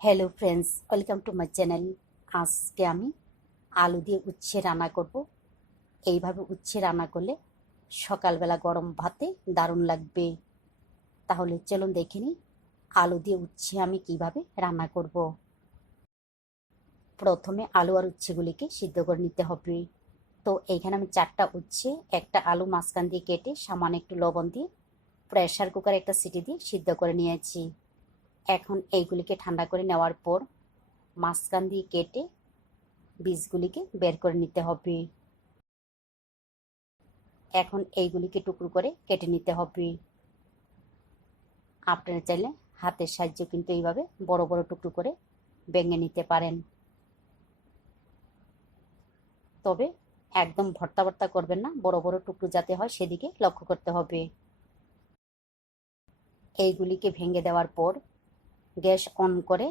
Hello friends welcome to my channel আজকে আমি আলু দিয়ে উচ্ছে রান্না করব। এইভাবে উচ্ছে রান্না করলে সকালবেলা গরম ভাতে দারুণ লাগবে। তাহলে চলুন দেখে নিই আলু দিয়ে উচ্ছে আমি কীভাবে রান্না করব। প্রথমে আলু আর উচ্ছেগুলিকে সিদ্ধ করে নিতে হবে। তো এইখানে আমি চারটা উচ্ছে, একটা আলু মাঝখান দিয়ে কেটে সামান্য একটু লবণ দিয়ে প্রেশার কুকারে একটা সিটি দিয়ে সিদ্ধ করে নিয়েছি। এখন এইগুলিকে ঠান্ডা করে নেওয়ার পর মাঝখান দিয়ে কেটে বীজগুলিকে বের করে নিতে হবে। এখন এইগুলিকে টুকরো করে কেটে নিতে হবে। আপনারা চাইলে হাতের সাহায্যে কিন্তু এইভাবে বড় বড় টুকরো করে ভেঙে নিতে পারেন। তবে একদম ভর্তা ভর্তা করবেন না, বড় বড় টুকরো যাতে হয় সেদিকে লক্ষ্য করতে হবে। এইগুলিকে ভেঙে দেওয়ার পর গ্যাস অন করে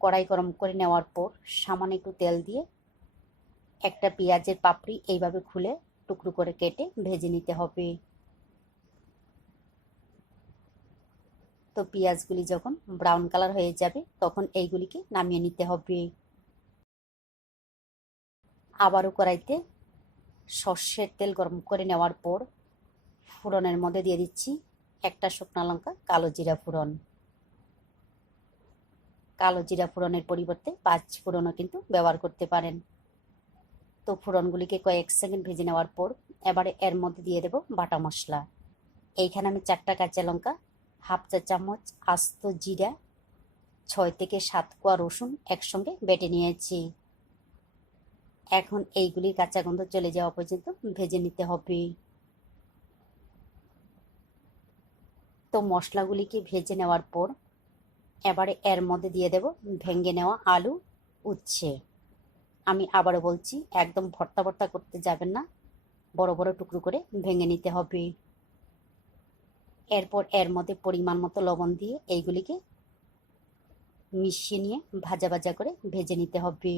কড়াই গরম করে নেওয়ার পর সামান্য একটু তেল দিয়ে একটা পেঁয়াজের পাপড়ি এইভাবে খুলে টুকরো করে কেটে ভেজে নিতে হবে। তো পেঁয়াজগুলি যখন ব্রাউন কালার হয়ে যাবে, তখন এইগুলিকে নামিয়ে নিতে হবে। আবারও কড়াইতে সর্ষের তেল গরম করে নেওয়ার পর ফোড়নের মধ্যে দিয়ে দিচ্ছি একটা শুকনো লঙ্কা, কালো জিরা ফোড়ন কালো জিরা ফোড়নের পরিবর্তে পাঁচ ফোড়নও কিন্তু ব্যবহার করতে পারেন। তো ফোড়নগুলিকে কয়েক সেকেন্ড ভেজে নেওয়ার পর এবারে এর মধ্যে দিয়ে দেব বাটা মশলা। এইখানে আমি চারটা কাঁচা লঙ্কা, হাফ চা চামচ আস্ত জিরা, ছয় থেকে সাত কোয়া রসুন একসঙ্গে বেটে নিয়েছি। এখন এইগুলি কাঁচা গন্ধ চলে যাওয়া পর্যন্ত ভেজে নিতে হবে। তো মশলাগুলিকে ভেজে নেওয়ার পর এবারে এর মধ্যে দিয়ে দেব ভেঙে নেওয়া আলু, উচ্ছে। আমি আবারও বলছি, একদম ভর্তা ভর্তা করতে যাবেন না। বড় বড় টুকরো করে ভেঙে নিতে হবে। এরপর এর মধ্যে পরিমাণ মতো লবণ দিয়ে এইগুলিকে মিশিয়ে নিয়ে ভাজা ভাজা করে ভেজে নিতে হবে।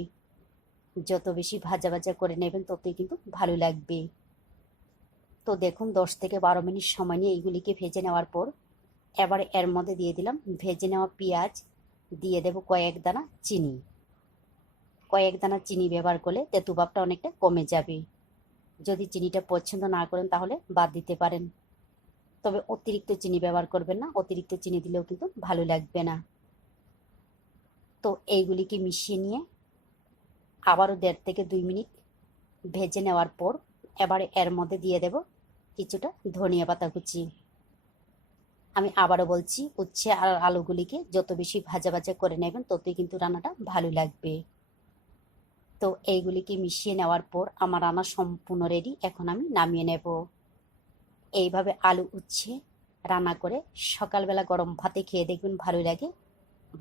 যত বেশি ভাজা ভাজা করে নেবেন ততই কিন্তু ভালো লাগবে। তো দেখুন, দশ থেকে বারো মিনিট সময় নিয়ে এইগুলিকে ভেজে নেওয়ার পর এবারে এর মধ্যে দিয়ে দিলাম ভেজে নেওয়া পেঁয়াজ, দিয়ে দেব কয়েক দানা চিনি। কয়েক দানা চিনি ব্যবহার করলে তেঁতুভাবটা অনেকটা কমে যাবে। যদি চিনিটা পছন্দ না করেন তাহলে বাদ দিতে পারেন। তবে অতিরিক্ত চিনি ব্যবহার করবেন না, অতিরিক্ত চিনি দিলেও কিন্তু ভালো লাগবে না। তো এইগুলিকে মিশিয়ে নিয়ে আবারও দেড় থেকে দুই মিনিট ভেজে নেওয়ার পর এবারে এর মধ্যে দিয়ে দেব কিছুটা ধনিয়া পাতা কুচি। আমি আবারও বলছি, উচ্ছে আর আলুগুলিকে যত বেশি ভাজা ভাজা করে নেবেন, ততই কিন্তু রান্নাটা ভালো লাগবে। তো এইগুলিকে মিশিয়ে নেওয়ার পর আমার রান্না সম্পূর্ণ রেডি এখন আমি নামিয়ে নেব। এইভাবে আলু, উচ্ছে রান্না করে সকালবেলা গরম ভাতে খেয়ে দেখবেন ভালো লাগে।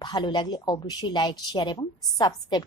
ভালো লাগলে অবশ্যই লাইক শেয়ার এবং সাবস্ক্রাইব